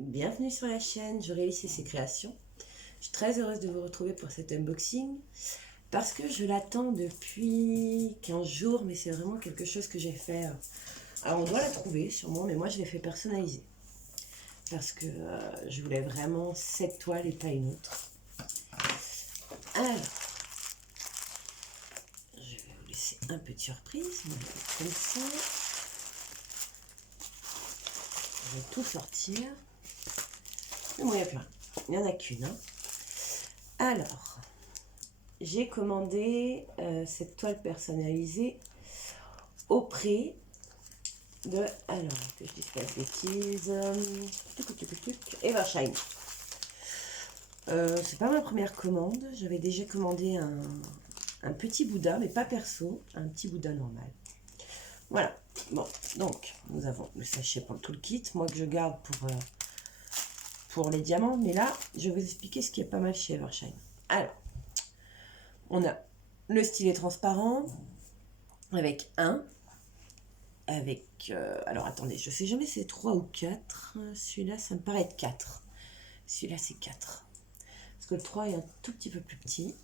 Bienvenue sur la chaîne Jorélis et ses créations. Je suis très heureuse de vous retrouver pour cet unboxing parce que je l'attends depuis 15 jours, mais c'est vraiment quelque chose que j'ai fait. Alors on doit la trouver sûrement, mais moi je l'ai fait personnaliser parce que je voulais vraiment cette toile et pas une autre. Alors, je vais vous laisser un peu de surprise, comme ça. Je vais tout sortir. Mais bon, il y a plein. Il n'y en a qu'une. Hein. Alors, j'ai commandé cette toile personnalisée auprès de, alors, que je dise pas de bêtises, Evershine. C'est pas ma première commande. J'avais déjà commandé un petit Bouddha, mais pas perso, un petit Bouddha normal. Voilà. Bon, donc, nous avons le sachet pour tout le kit, moi que je garde pour les diamants, mais là, je vais vous expliquer ce qui est pas mal chez Evershine. Alors, on a le stylet transparent, avec alors attendez, je sais jamais si c'est 3 ou 4, celui-là, ça me paraît être 4. Celui-là, c'est 4. Parce que le 3 est un tout petit peu plus petit.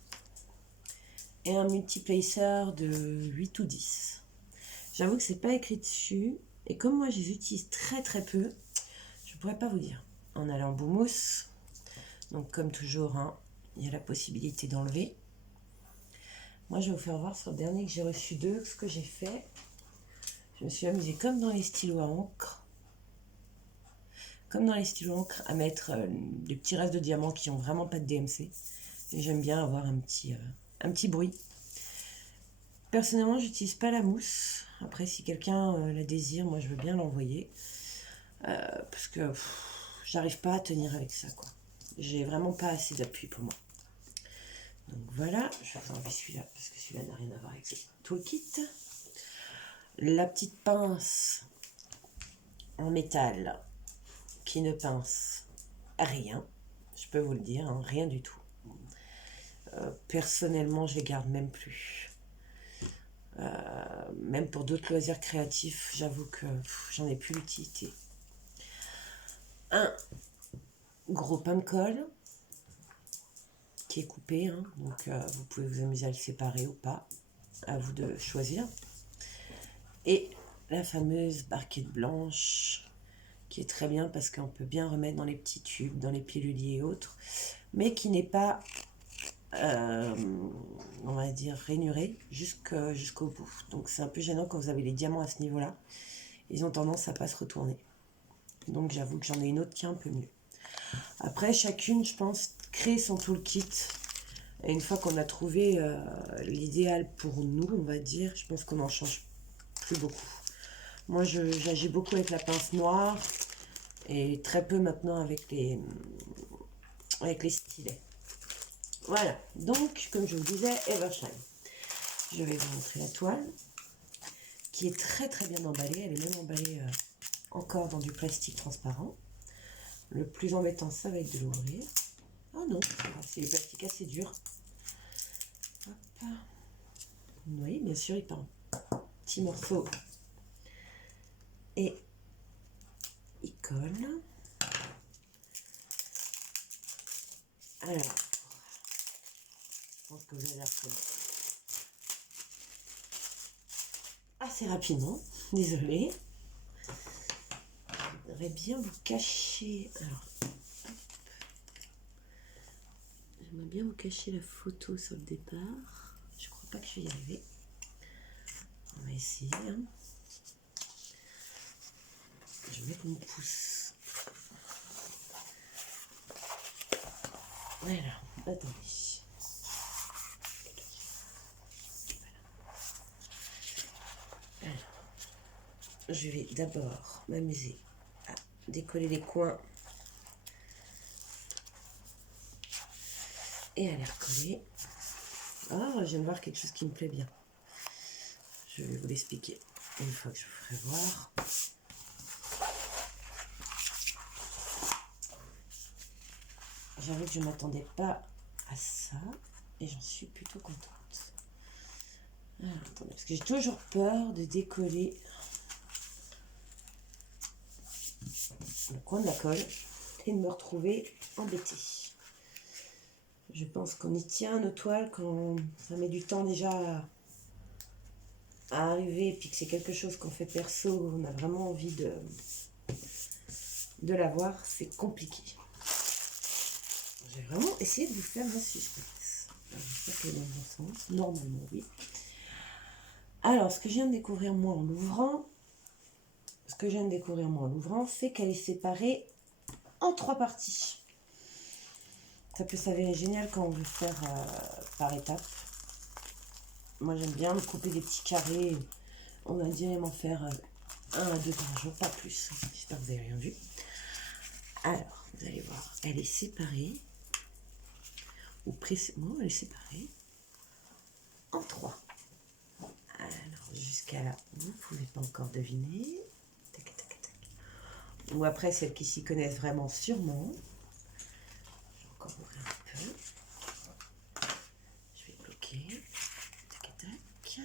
Et un multiplacer de 8 ou 10. J'avoue que c'est pas écrit dessus, et comme moi, je les utilise très très peu, je pourrais pas vous dire. On a l'embout mousse, donc comme toujours, hein, il y a la possibilité d'enlever. Moi, je vais vous faire voir sur le dernier que j'ai reçu d'eux ce que j'ai fait. Je me suis amusée comme dans les stylos à encre. Comme dans les stylos à encre, à mettre des petits restes de diamants qui n'ont vraiment pas de DMC. Et j'aime bien avoir un petit bruit. Personnellement, j'utilise pas la mousse. Après, si quelqu'un la désire, moi je veux bien l'envoyer. Parce que j'arrive pas à tenir avec ça, quoi. J'ai vraiment pas assez d'appui pour moi. Donc voilà, je vais vous enlever celui-là parce que celui-là n'a rien à voir avec tout le kit. La petite pince en métal qui ne pince rien, je peux vous le dire, hein, rien du tout. Personnellement, je les garde même plus. Même pour d'autres loisirs créatifs, j'avoue que j'en ai plus l'utilité. Un gros pain de colle qui est coupé, hein, donc vous pouvez vous amuser à le séparer ou pas, à vous de choisir. Et la fameuse barquette blanche qui est très bien parce qu'on peut bien remettre dans les petits tubes, dans les piluliers et autres, mais qui n'est pas, on va dire, rainurée jusqu'au bout. Donc c'est un peu gênant quand vous avez les diamants à ce niveau-là. Ils ont tendance à pas se retourner. Donc j'avoue que j'en ai une autre qui est un peu mieux. Après, chacune, je pense, crée son toolkit. Et une fois qu'on a trouvé l'idéal pour nous, on va dire, je pense qu'on n'en change plus beaucoup. Moi, j'agis beaucoup avec la pince noire et très peu maintenant avec les stylets. Voilà, donc, comme je vous disais, Evershine. Je vais vous montrer la toile, qui est très très bien emballée. Elle est même emballée encore dans du plastique transparent. Le plus embêtant, ça va être de l'ouvrir. Oh non, c'est du plastique assez dur. Hop. Vous voyez, bien sûr, il part en petits morceaux. Et il colle. Alors, je pense que vous allez la reconnaître assez rapidement. Désolée. Je voudrais bien vous cacher. Alors, j'aimerais bien vous cacher la photo sur le départ. Je crois pas que je vais y arriver. On va essayer. Hein. Je vais mettre mon pouce. Voilà, attendez. Alors, je vais d'abord m'amuser à décoller les coins et à les recoller. Ah, je viens de voir quelque chose qui me plaît bien. Je vais vous l'expliquer une fois que je vous ferai voir. J'avoue que je ne m'attendais pas à ça et j'en suis plutôt contente. Alors, attendez, parce que j'ai toujours peur de décoller le coin de la colle. et de me retrouver embêtée. Je pense qu'on y tient nos toiles quand ça met du temps déjà à arriver, et puis que c'est quelque chose qu'on fait perso, on a vraiment envie de l'avoir, c'est compliqué. J'ai vraiment essayé de vous faire un suspense. J'espère que dans le bon sens, normalement oui. Alors, ce que je viens de découvrir moi en l'ouvrant, c'est qu'elle est séparée en 3 parties. Ça peut s'avérer génial quand on veut faire par étapes. Moi j'aime bien me couper des petits carrés. On va dire m'en faire 1 à 2 par jour, pas plus. J'espère que vous n'avez rien vu. Alors, vous allez voir, elle est séparée, ou précisément, elle est séparée en 3. Alors, jusqu'à là, vous ne pouvez pas encore deviner. Tac, tac, tac. Ou après, celles qui s'y connaissent vraiment sûrement. Je vais encore ouvrir un peu. Je vais bloquer. Tac, tac.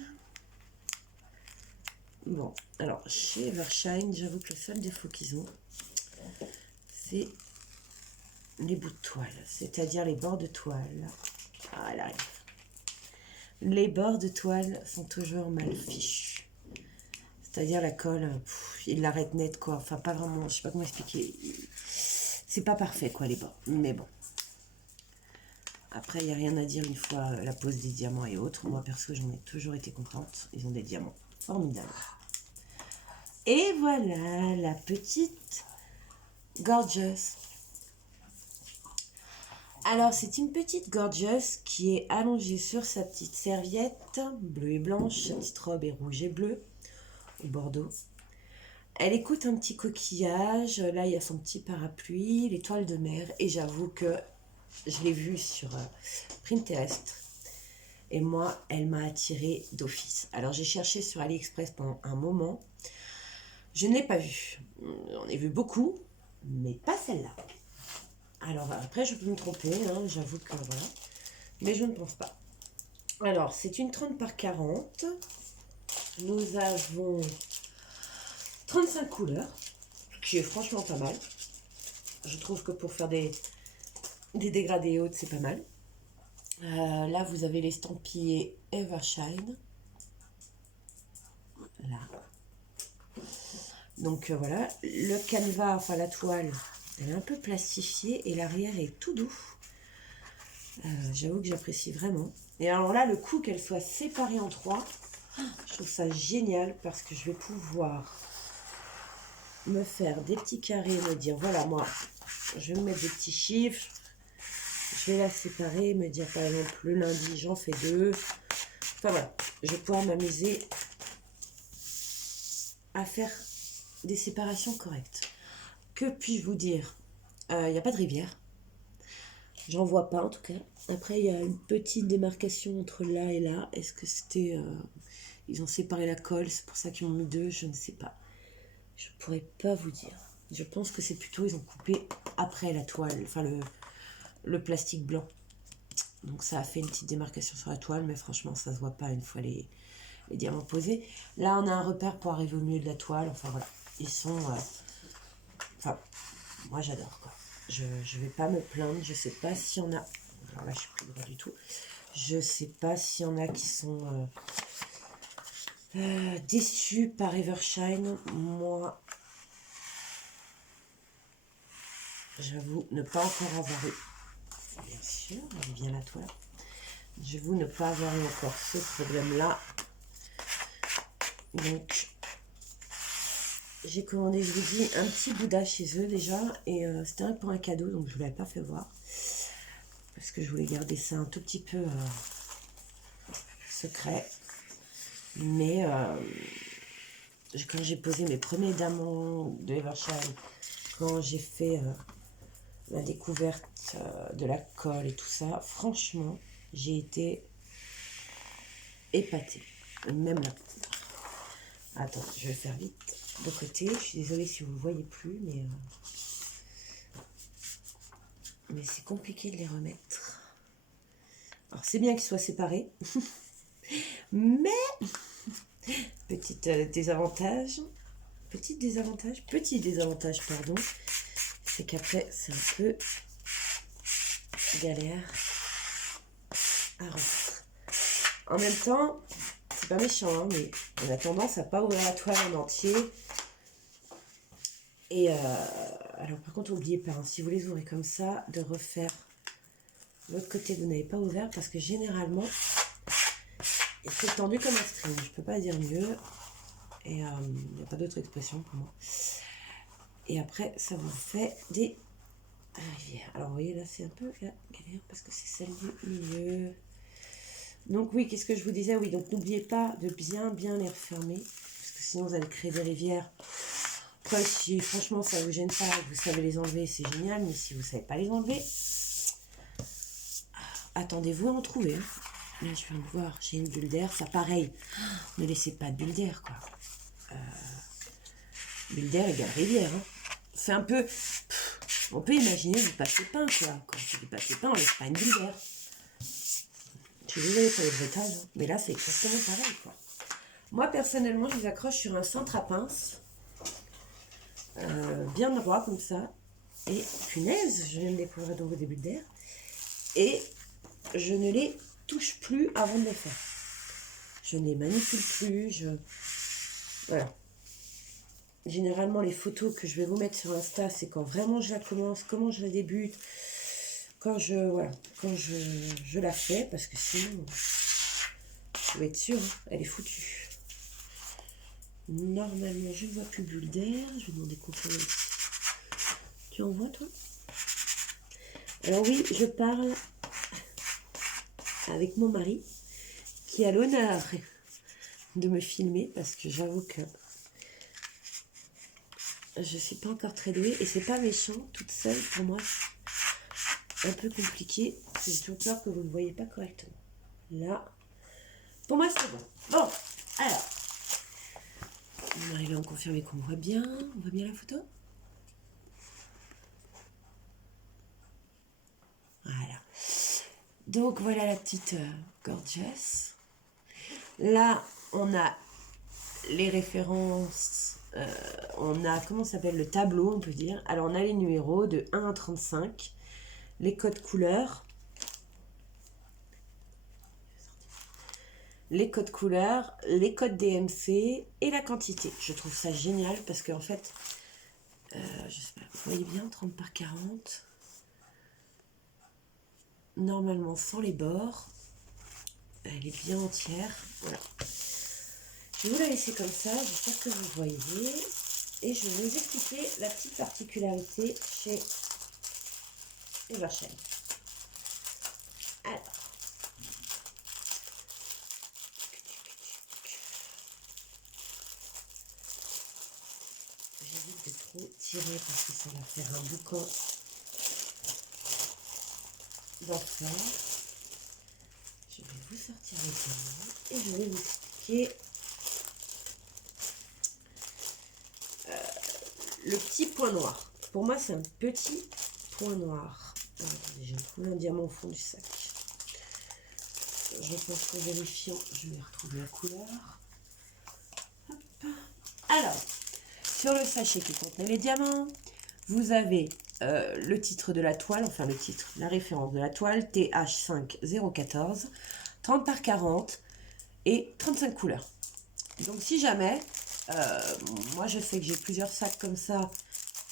Bon, alors, chez Evershine, j'avoue que le seul défaut qu'ils ont, c'est les bouts de toile, c'est-à-dire les bords de toile. Ah, elle arrive. Les bords de toile sont toujours mal fichus. C'est-à-dire la colle, il l'arrête net, quoi. Enfin, pas vraiment, je sais pas comment expliquer. C'est pas parfait, quoi, les bords. Mais bon. Après, il n'y a rien à dire une fois la pose des diamants et autres. Moi, perso, j'en ai toujours été contente. Ils ont des diamants formidables. Et voilà, la petite Gorgeous. Alors, c'est une petite Gorgeous qui est allongée sur sa petite serviette bleue et blanche. Sa petite robe est rouge et bleue, au bordeaux. Elle écoute un petit coquillage. Là, il y a son petit parapluie, l'étoile de mer. Et j'avoue que je l'ai vue sur Pinterest. Et moi, elle m'a attirée d'office. Alors, j'ai cherché sur AliExpress pendant un moment. Je ne l'ai pas vue. On a vu beaucoup, mais pas celle-là. Alors, après, je peux me tromper, hein, j'avoue que voilà. Mais je ne pense pas. Alors, c'est une 30 par 40. Nous avons 35 couleurs, ce qui est franchement pas mal. Je trouve que pour faire des dégradés hautes, c'est pas mal. Là, vous avez l'estampillé Evershine. Là. Donc, voilà. Le canevas, enfin la toile, elle est un peu plastifiée et l'arrière est tout doux. J'avoue que j'apprécie vraiment. Et alors là, le coup qu'elle soit séparée en 3, je trouve ça génial parce que je vais pouvoir me faire des petits carrés, me dire voilà, moi, je vais me mettre des petits chiffres. Je vais la séparer, me dire par exemple le lundi, j'en fais 2. Enfin voilà, je vais pouvoir m'amuser à faire des séparations correctes. Que puis-je vous dire? Il n'y a pas de rivière. J'en vois pas en tout cas. Après, il y a une petite démarcation entre là et là. Est-ce que c'était... ils ont séparé la colle, c'est pour ça qu'ils ont mis 2, je ne sais pas. Je pourrais pas vous dire. Je pense que c'est plutôt, ils ont coupé après la toile, enfin le plastique blanc. Donc ça a fait une petite démarcation sur la toile, mais franchement, ça se voit pas une fois les diamants posés. Là, on a un repère pour arriver au milieu de la toile. Enfin voilà, ils sont... Enfin, moi j'adore quoi. Je vais pas me plaindre. Je sais pas s'il y en a... Alors là, je suis plus droit du tout. Je sais pas s'il y en a qui sont déçus par Evershine. Moi, j'avoue ne pas encore avoir eu... Bien sûr, elle est bien la toile. J'avoue ne pas avoir eu encore ce problème-là. Donc, j'ai commandé, je vous dis, un petit Bouddha chez eux déjà. Et c'était pour un cadeau, donc je ne vous l'avais pas fait voir. Parce que je voulais garder ça un tout petit peu secret. Mais quand j'ai posé mes premiers diamants de Evershine, quand j'ai fait la découverte de la colle et tout ça, franchement, j'ai été épatée. Même là. Attends, je vais faire vite de côté. Je suis désolée si vous ne le voyez plus, mais c'est compliqué de les remettre. Alors, c'est bien qu'ils soient séparés. Mais, petit désavantage, pardon, c'est qu'après, c'est un peu galère à remettre. En même temps, c'est pas méchant, hein, mais on a tendance à pas ouvrir la toile en entier. Et alors par contre, n'oubliez pas, hein, si vous les ouvrez comme ça, de refaire l'autre côté que vous n'avez pas ouvert, parce que généralement, c'est tendu comme un string. Je peux pas dire mieux. Et il n'y a pas d'autre expression pour moi. Et après, ça vous fait des rivières. Alors vous voyez, là c'est un peu la galère parce que c'est celle du milieu. Donc oui, qu'est-ce que je vous disais? Oui, donc n'oubliez pas de bien les refermer, parce que sinon vous allez créer des rivières. Après, si franchement ça vous gêne pas, vous savez les enlever, c'est génial. Mais si vous ne savez pas les enlever, attendez-vous à en trouver. Là, je viens de voir, j'ai une bulle d'air, ça pareil. Ne laissez pas de bulle d'air, quoi. Bulle d'air égale rivière. Hein. C'est un peu... on peut imaginer du papier peint, quoi. Quand c'est du papier peint, on laisse pas une bulle d'air. Je suis désolée pour les bruitages, hein, mais là, c'est exactement pareil, quoi. Moi, personnellement, je les accroche sur un cintre à pince. Bien droit, comme ça. Et, punaise, je viens de découvrir donc des bulles d'air. Et je ne les touche plus avant de les faire. Je ne les manipule plus, voilà. Généralement, les photos que je vais vous mettre sur Insta, c'est quand vraiment je la commence, comment je la débute, quand je la fais, parce que sinon, je vais être sûre, hein, elle est foutue. Normalement, je ne vois plus bulle d'air. Je vais demander confirmer. Tu en vois, toi? Alors oui, je parle avec mon mari, qui a l'honneur de me filmer, parce que j'avoue que je suis pas encore très douée et c'est pas méchant, toute seule pour moi c'est un peu compliqué, j'ai toujours peur que vous ne voyez pas correctement. Là, pour moi c'est bon. Bon, alors, on arrive à en confirmer qu'on voit bien la photo. Voilà. Donc voilà la petite gorgeous. Là, on a les références. On a, comment ça s'appelle, le tableau, on peut dire. Alors, on a les numéros de 1 à 35, les codes couleurs, les codes DMC et la quantité. Je trouve ça génial parce qu'en fait, j'espère que vous voyez bien, 30 par 40. Normalement, sans les bords. Elle est bien entière. Voilà. Je vais vous la laisser comme ça, j'espère que vous voyez. Et je vais vous expliquer la petite particularité chez Evershine. Alors, j'évite de trop tirer parce que ça va faire un boucan d'enfer. Je vais vous sortir les diamants et je vais vous expliquer le petit point noir. Pour moi, c'est un petit point noir. Alors, attendez, j'ai trouvé un diamant au fond du sac. Je pense qu'en vérifiant, je vais retrouver la couleur. Hop. Alors, sur le sachet qui contenait les diamants, vous avez le titre de la toile, enfin le titre, la référence de la toile, TH5014, 30 par 40 et 35 couleurs. Donc si jamais, moi je sais que j'ai plusieurs sacs comme ça,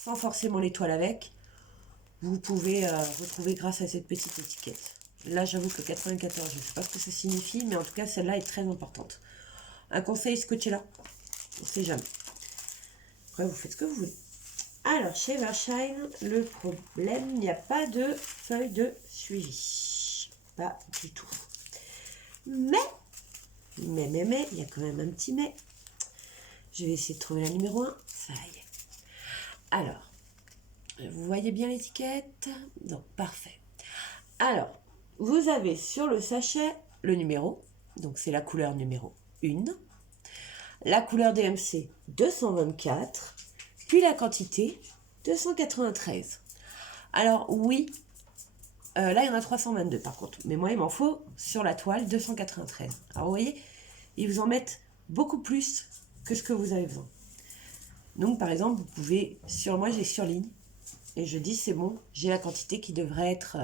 sans forcément les toiles avec, vous pouvez retrouver grâce à cette petite étiquette. Là j'avoue que 94, je ne sais pas ce que ça signifie, mais en tout cas celle-là est très importante. Un conseil, scotchez-la, on ne sait jamais. Après vous faites ce que vous voulez. Alors chez Evershine, le problème, il n'y a pas de feuille de suivi. Pas du tout. Mais, il y a quand même un petit mais. Je vais essayer de trouver la numéro 1. Ça y est. Alors, vous voyez bien l'étiquette? Donc, parfait. Alors, vous avez sur le sachet le numéro. Donc, c'est la couleur numéro 1. La couleur DMC 224. Puis la quantité 293. Alors, oui. Là, il y en a 322 par contre. Mais moi, il m'en faut sur la toile 293. Alors, vous voyez, ils vous en mettent beaucoup plus que ce que vous avez besoin. Donc, par exemple, vous pouvez, moi, j'ai surligne. et je dis c'est bon, j'ai la quantité qui devrait être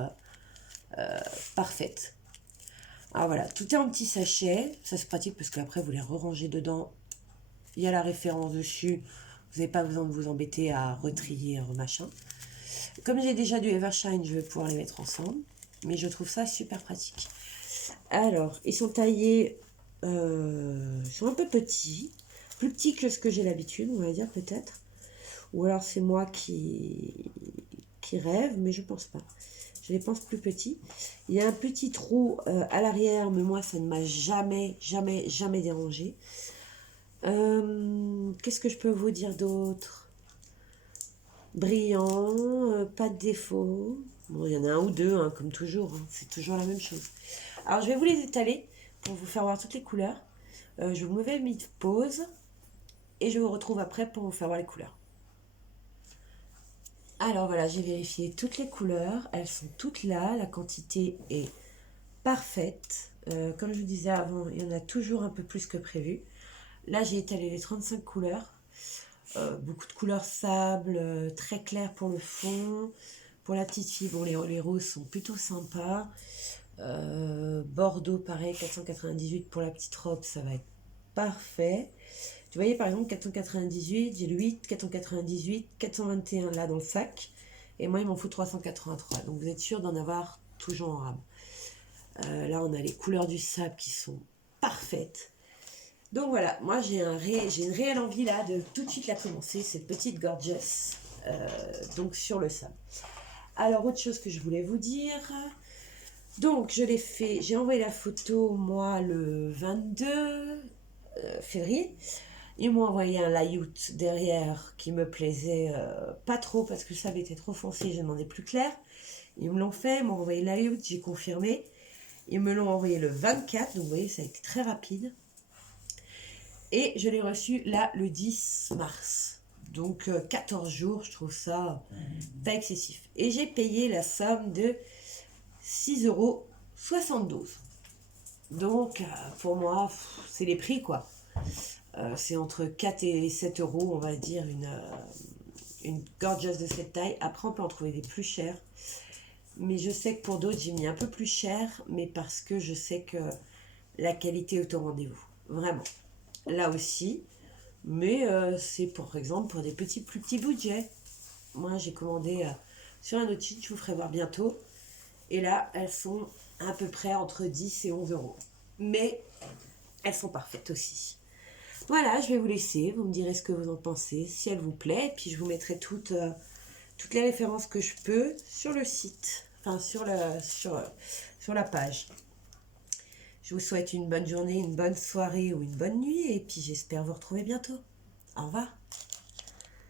parfaite. Alors voilà, tout est en petit sachet, ça c'est pratique parce qu'après vous les rerangez dedans, il y a la référence dessus, vous n'avez pas besoin de vous embêter à retrier, machin. Comme j'ai déjà du Evershine, je vais pouvoir les mettre ensemble, mais je trouve ça super pratique. Alors, ils sont taillés, ils sont un peu petits, plus petits que ce que j'ai l'habitude, on va dire peut-être. Ou alors c'est moi qui rêve, mais je pense pas. Je les pense plus petits. Il y a un petit trou à l'arrière, mais moi ça ne m'a jamais dérangé. Qu'est-ce que je peux vous dire d'autre? Brillant, pas de défaut. Bon, il y en a un ou deux, hein, comme toujours, hein, c'est toujours la même chose. Alors je vais vous les étaler pour vous faire voir toutes les couleurs. Je vous mets une pause et je vous retrouve après pour vous faire voir les couleurs. Alors voilà, j'ai vérifié toutes les couleurs, elles sont toutes là, la quantité est parfaite. Comme je vous disais avant, il y en a toujours un peu plus que prévu. Là, j'ai étalé les 35 couleurs. Beaucoup de couleurs sable, très claires pour le fond. Pour la petite fille, bon, les roses sont plutôt sympas. Bordeaux, pareil, 498 pour la petite robe, ça va être parfait. Tu voyez, par exemple, 498, j'ai le 8, 498, 421 là dans le sac. Et moi, il m'en faut 383. Donc, vous êtes sûr d'en avoir toujours en rame. Là, on a les couleurs du sable qui sont parfaites. Donc, voilà. Moi, j'ai une réelle envie, là, de tout de suite la commencer, cette petite Gorgeous. Donc, sur le sable. Alors, autre chose que je voulais vous dire. Donc, je l'ai fait. J'ai envoyé la photo, moi, le 22 février. Ils m'ont envoyé un layout derrière qui me plaisait pas trop parce que ça avait été trop foncé, je demandais plus clair. Ils me l'ont fait, ils m'ont envoyé le layout, j'ai confirmé. Ils me l'ont envoyé le 24, donc vous voyez, ça a été très rapide. Et je l'ai reçu là le 10 mars. Donc 14 jours, je trouve ça pas excessif. Et j'ai payé la somme de 6,72 €. Donc pour moi, c'est les prix quoi. C'est entre 4 et 7 euros, on va dire, une Gorgeous de cette taille. Après, on peut en trouver des plus chères. Mais je sais que pour d'autres, j'ai mis un peu plus cher, mais parce que je sais que la qualité est au rendez-vous. Vraiment. Là aussi. Mais c'est par exemple pour des plus petits budgets. Moi, j'ai commandé sur un autre site, je vous ferai voir bientôt. Et là, elles sont à peu près entre 10 et 11 euros. Mais elles sont parfaites aussi. Voilà, je vais vous laisser, vous me direz ce que vous en pensez, si elle vous plaît, et puis je vous mettrai toutes les références que je peux sur le site, enfin sur la page. Je vous souhaite une bonne journée, une bonne soirée ou une bonne nuit, et puis j'espère vous retrouver bientôt. Au revoir.